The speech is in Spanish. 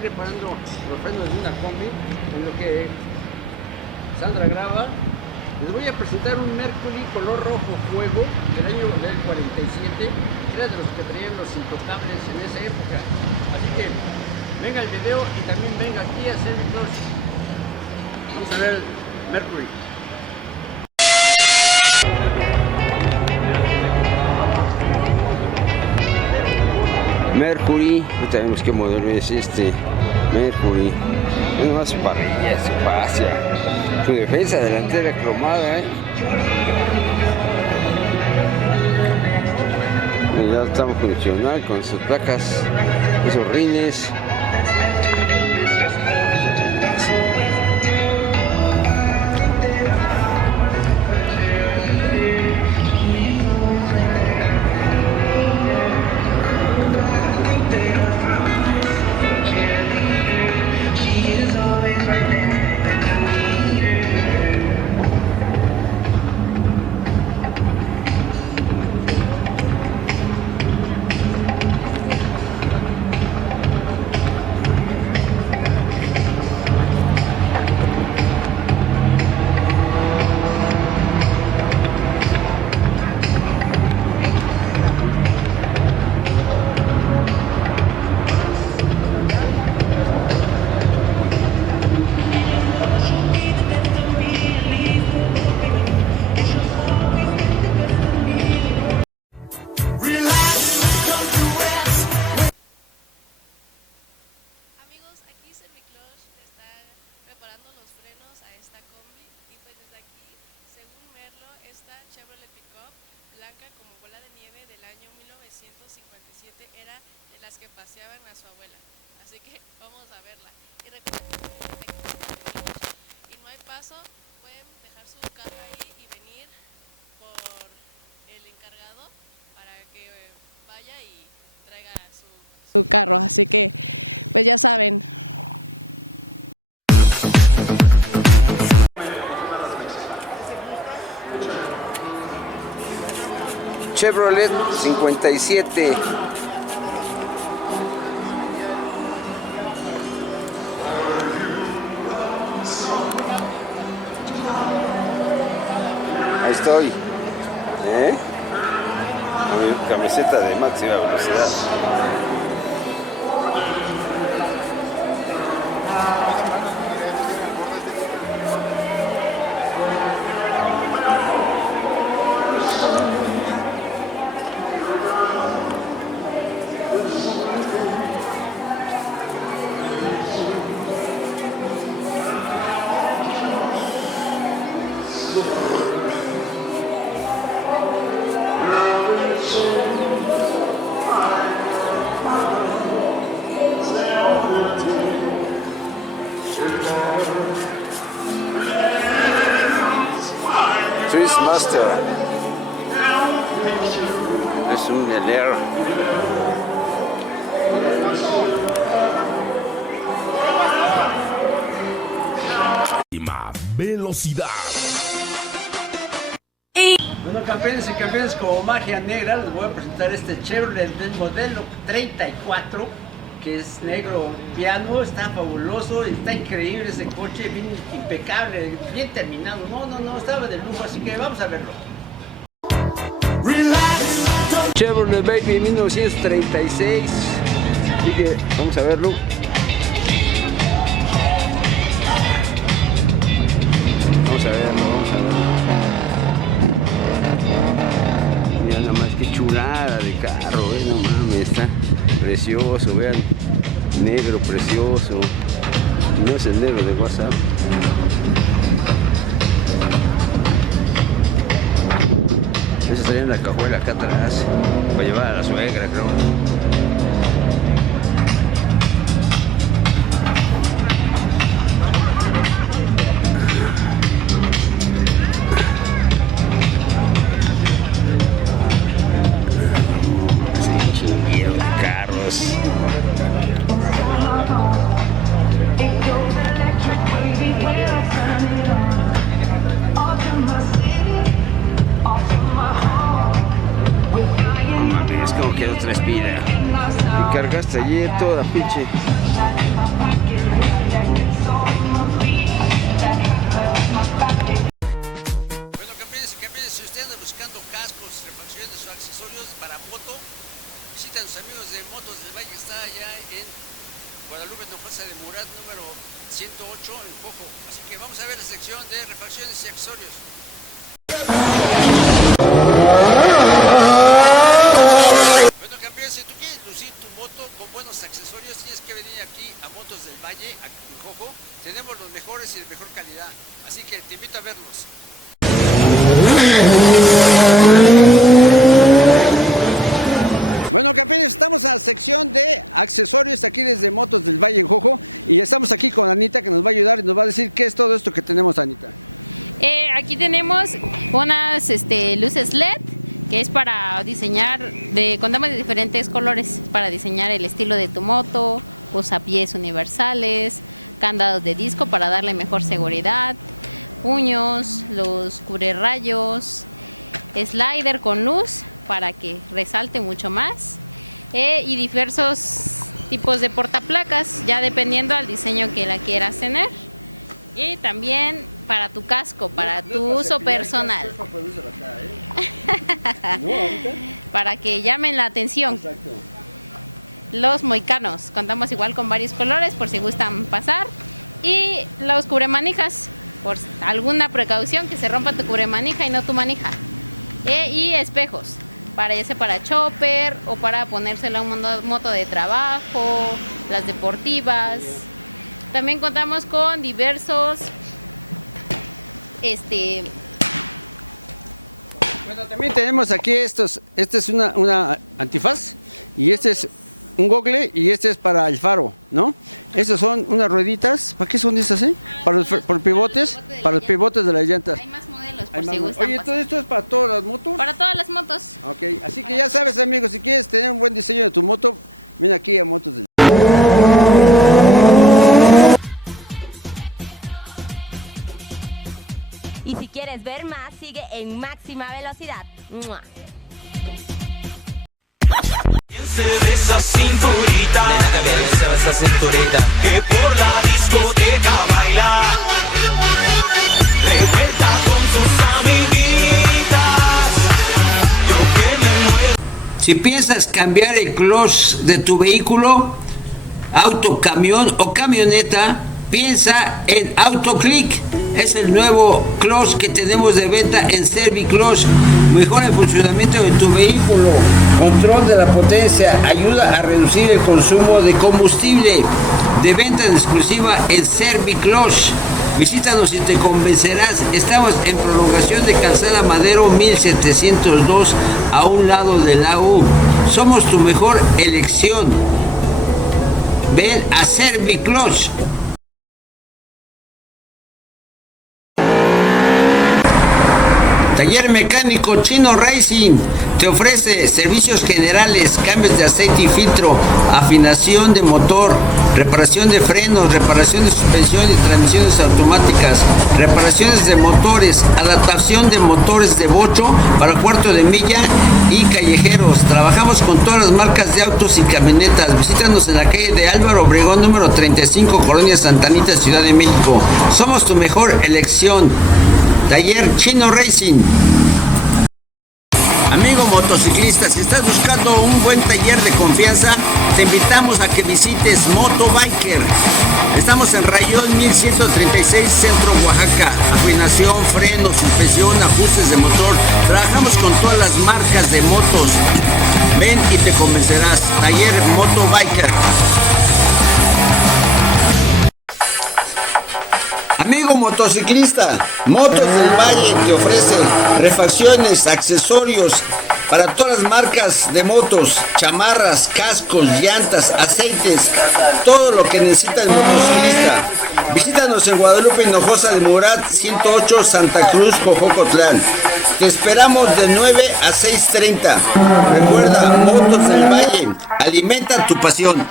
estoy reparando los frenos de una combi, en lo que Sandra graba. Les voy a presentar un Mercury color rojo fuego del año del 47, que era de los que traían los Intocables en esa época. Así que venga el video y también venga aquí a Servicross. Vamos a ver el Mercury. Mercury, y sabemos qué modelo es este Mercury. Es más parrilla, espacia. Su defensa delantera cromada, Ya estamos funcional con sus placas, esos rines. Su carro, así que pues ya saben. Chevrolet 57. Ahí estoy, a mi camiseta de máxima velocidad. Swiss Master es un LR. Velocidad. Bueno, campeones y campeones, como magia negra, les voy a presentar este Chevrolet del modelo 34, que es negro piano. Está fabuloso, está increíble ese coche, bien impecable, bien terminado. No, estaba de lujo, así que vamos a verlo. Chevrolet Baby 1936, así que vamos a verlo. Vamos a verlo. Mira nada más que chulada de carro, no mames, está precioso, vean, negro precioso. No es el negro de WhatsApp. Esa estaría en la cajuela acá atrás, para llevar a la suegra, creo. transpira. Y cargaste allí toda pinche. Bueno, campeones, estamos en la sección de accesorios aquí desde Motos del Valle en Jojo y estamos aquí con Anita que nos va a ayudar y nos va a decir qué es todo esto que tenemos, Anita. Aquí tenemos unas luces LED que es para diseñar, contamos de diferentes colores para diseñar el estilo de tu moto, posapiés universales, candados de disco para darle mejor seguridad, puños, los cubrerrayos, slider con luz para que resalte mucho más y diversos tipos de portaplacas, ya dependiendo al diseño que la quieras tener. Y también para tu casco, para tu uso personal. Para que llamen la atención. Exacto. Los moicanos, contamos igual con varios colores por si gustan pasar. Y los cubremanijas, por alguna precaución que se rompa tu cubremanija y no tu manija. Y espejos, ya sea para chopper o para ponérselo a una moto de trabajo, las deportivas. También contamos con diversos Bueno, también tenemos aquí estos. Este es una antifaz y este es un gogle y este es para el faro, ¿no? Estos son unas rueditas. ¿Para qué son estas, Para los pivotes, para los pivotes de las llantas. Hay más modelos por Hay si más gustan. Oye, ¿todo esto es para todas las motos? Para todas las motos. Ok, así que ya sabes, amigos, si quieres tener un buen diseño de tu moto, ven aquí a Motos del... Y si quieres ver más, sigue en máxima velocidad. ¡Mua! Se ve esa cinturita, nena, que bien se ve esa cinturita, que por la discoteca baila, revuelta con sus amiguitas, yo que me muero. Si piensas cambiar el clutch de tu vehículo, auto, camión o camioneta, piensa en AutoClick. Es el nuevo clutch que tenemos de venta en Serviclutch. Mejora el funcionamiento de tu vehículo, control de la potencia, ayuda a reducir el consumo de combustible. De venta en exclusiva en Serviclutch. Visítanos y te convencerás. Estamos en prolongación de Calzada Madero 1702, a un lado de la U. Somos tu mejor elección. Ven a Serviclutch. Taller Mecánico Chino Racing te ofrece servicios generales, cambios de aceite y filtro, afinación de motor, reparación de frenos, reparación de suspensión y transmisiones automáticas, reparaciones de motores, adaptación de motores de bocho para cuarto de milla y callejeros. Trabajamos con todas las marcas de autos y camionetas. Visítanos en la calle de Álvaro Obregón número 35, Colonia Santa Anita, Ciudad de México. Somos tu mejor elección. Taller Chino Racing. Amigo motociclista, si estás buscando un buen taller de confianza, te invitamos a que visites Motobiker. Estamos en Rayón 1136, Centro, Oaxaca. Afinación, frenos, suspensión, ajustes de motor. Trabajamos con todas las marcas de motos. Ven y te convencerás. Taller Motobiker. Amigo motociclista, Motos del Valle te ofrece refacciones, accesorios para todas las marcas de motos, chamarras, cascos, llantas, aceites, todo lo que necesita el motociclista. Visítanos en Guadalupe Hinojosa de Murat 108, Santa Cruz, Jojocotlán. Te esperamos de 9 a 6:30. Recuerda, Motos del Valle, alimenta tu pasión.